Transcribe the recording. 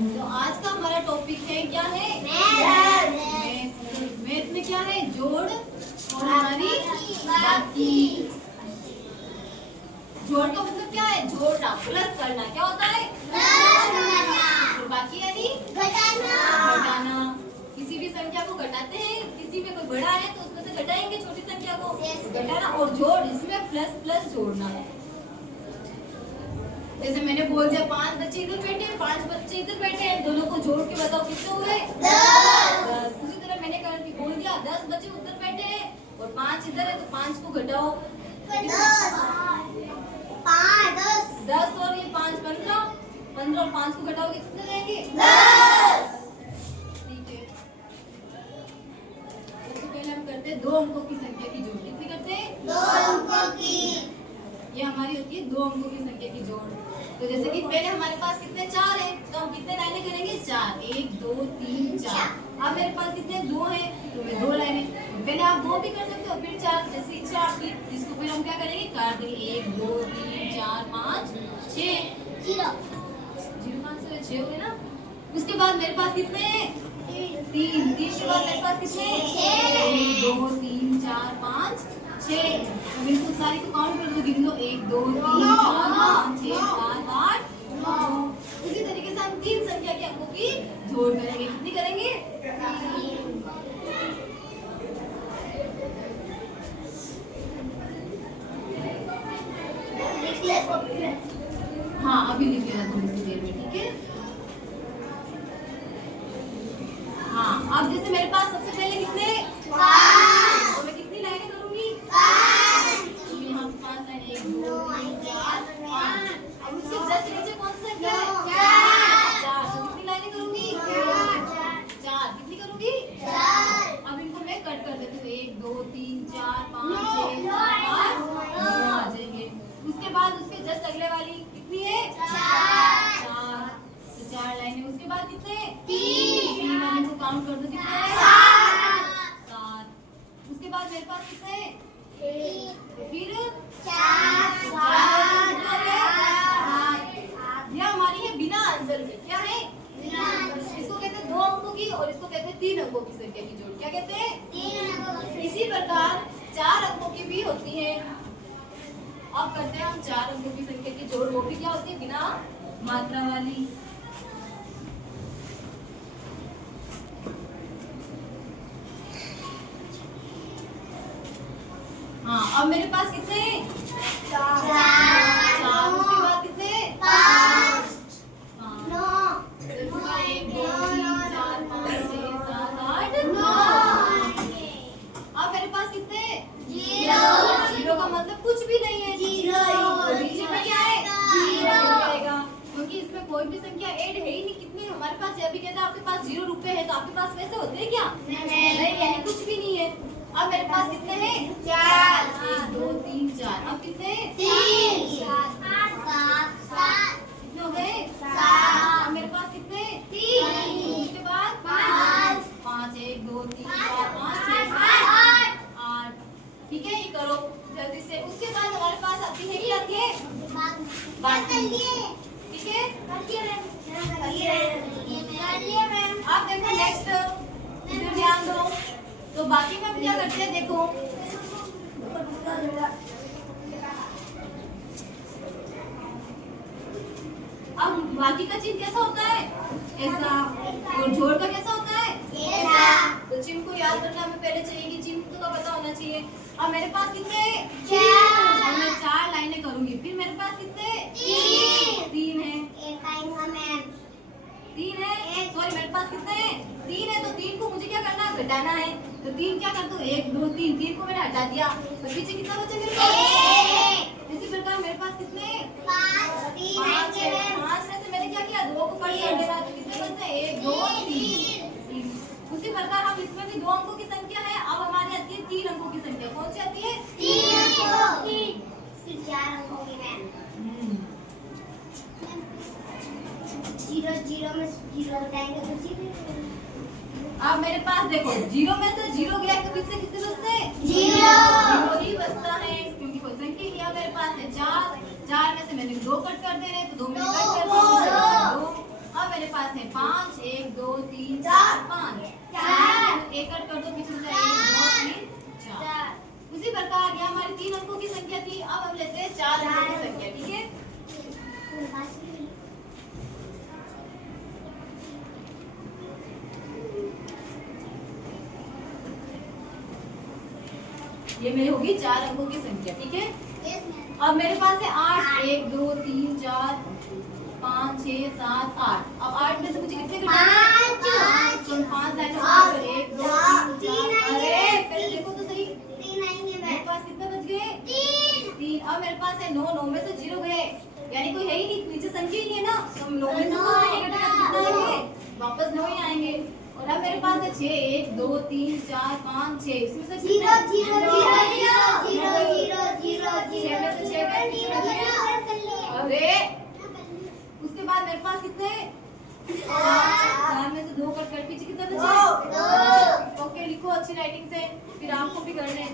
तो आज का हमारा टॉपिक है क्या है मैथ में क्या है जोड़ और हमारी बाकी। जोड़ का मतलब क्या है जोड़ना प्लस करना क्या होता है और बाकी यानी घटाना। किसी भी संख्या को घटाते हैं किसी में कोई बड़ा है तो उसमें से घटाएंगे छोटी संख्या को घटाना और जोड़ इसमें प्लस प्लस जोड़ना है। जैसे मैंने बोल दिया 5 बच्चे इधर बैठे हैं 5 बच्चे इधर बैठे हैं दोनों को जोड़ के बताओ कितने हुए 10। उसी तरह मैंने बोल दिया 10 बच्चे उधर बैठे हैं और 5 इधर है तो 5 को घटाओ 10 और ये 5 15 और 5 को घटाओगे कितने रहेंगे 10। ठीक है सबसे पहले हम करते हैं 2 अंकों की संख्या की जोड़। कितनी करते हैं 2 अंकों की। ये हमारी होती है 2 अंकों की संख्या की जोड़। तो जैसे कि पहले हमारे पास कितने 4 हैं तो हम कितने लाइनें करेंगे 4 1 2 3 4। अब मेरे पास कितने 2 हैं तो मैं 2 लाइनें पहले आप 2 भी कर सकते हो फिर 4 जैसे इच्छा आपकी। इसको फिर हम क्या करेंगे काट देंगे 1 2 3 4 5 6 0 5 से 6 हो गए ना। उसके बाद मेरे पास कितने हैं 3 के बाद मेरे पास कितने 1 2 3 4 5 6। अब इनको सारी को काउंट कर दो गिन दो 1 2 3 4 5 6 7 8 9। इसी तरीके से हम 3 संख्या के अंकों की जोड़ करेंगे। कितनी करेंगे हाँ अभी लिख लेना थोड़ी सी देर में ठीक है। हाँ अब जैसे मेरे पास सबसे पहले कितने 5 तो मैं कितनी लाइनें करूंगी 5 यहाँ 5 लाइनें 1 2 3 4 5। अब उसके जस्ट नीचे कौन सा संख्या है 4 तो कितनी लाइनें करूंगी 4 कितनी करूंगी 4। अब इनको मैं कट कर देती हूँ 1 2 3 4 5 6 7 8 9 आ जाएंगे। उसके बाद उसके जस्ट अगले वाली कितनी है 4 तो 4 लाइनें। उसके बाद कितने 3 वाले को काउंट कर दो कितने 7। उसके बाद मेरे पास कितने फिर 4 यह हमारी है बिना आंसर के क्या है इसको कहते हैं 2 अंकों की और इसको कहते हैं 3 अंकों की संख्या की जोड़। क्या कहते हैं 3 अंकों की। इसी प्रकार 4 अंकों की भी होती है। अब करते हैं हम 4 अंकों की संख्या की जोड़। वो भी क्या होती है बिना मात्रा वाली। हाँ अब मेरे पास कितने 4 उसके बाद कितने 5 9 1 2 3 4 5 6 7 8 9। अब मेरे पास कितने 0 का मतलब कुछ भी नहीं है 0 नीचे में क्या है 0 रहेगा क्योंकि इसमें कोई भी संख्या ऐड है ही नहीं। कितनी हमारे पास अभी कहता है आपके पास 0 रुपए है तो आपके पास पैसे होते हैं क्या नहीं यानी कुछ भी नहीं है। अब मेरे पास कितने हैं 4 1 2 3 4। अब कितने 3 7 कितने हो गए 7। अब मेरे पास कितने 3 उसके बाद 5 1 2 3 4 5 6 7 8। ठीक है ये करो जल्दी से। उसके बाद हमारे पास आती है क्या आती है बाकी ठीक है। अब देखो नेक्स्ट इधर ध्यान दो। तो बाकी में हम क्या करते हैं देखो अब बाकी का चिन्ह कैसा होता है ऐसा और जोड़ का कैसा होता है ऐसा। तो चिन्ह को याद रखना हमें पहले चाहिए कि चिन्ह तो का पता होना चाहिए। अब मेरे पास कितने 4 मैं 4 लाइनें करूंगी फिर मेरे पास कितने 3 है 3 है सॉरी मेरे पास कितने 3 है तो 3 को मुझे क्या करना है घटाना है। तो 3 क्या करता हूँ 1 2 3 को मैंने हटा दिया तो पीछे कितना बचा मेरे पास। इसी प्रकार मेरे पास कितने 5 में से मैंने क्या किया 2 को पढ़ लिया तो कितने बचते हैं 1 2 3। उसी प्रकार हम इसमें भी 2 अंकों की संख्या है। अब हमारी आती है 3 अंकों की संख्या। कौन सी आती है 3 अंकों की 4 अंकों की मैम 0 में 0 हटाएंगे तो 0। अब मेरे पास देखो 0 में से 0 गया तो कितने बचते हैं 0 ही बचता है क्योंकि कोई संख्या नहीं। मेरे पास है 4 में से मैंने 2 कट कर दे रहे तो 2 में कट कर दो। अब अब मेरे पास है 5, 1 2 3 4 5 4 एक कट कर दो पीछे से 1 2 3 4। उसी प्रकार यह हमारी 3 अंकों की संख्या थी। अब हम लेते हैं 4 अंकों की संख्या। ठीक है, ये मेरी होगी 4 अंकों की संख्या। ठीक है, अब मेरे पास है 8 1 2 3 4 5 6 7 8। अब 8 में से मुझे कितने घटाने हैं? 5 लाइनों पर 1 2 3 4। अरे पहले देखो तो सही, मेरे पास कितने बच गए? 3। अब मेरे पास है 9, 9 में से 0 गए, यानी कोई है ही नहीं, नीचे संख्या ही नहीं है ना, तो हम 9 में से 9 कितना आएंगे? वापस 9 ही आएंगे। और अब मेरे पास है 6 1 2 3 4 5 6। इसमें से 0 0 0 0 0 0 6 में से 6 गए। अरे उसके बाद मेरे पास कितने? 4 में से 2 कट कर पीछे कितने बचे? 2। ओके, लिखो अच्छी राइटिंग से, फिर आपको भी करना है।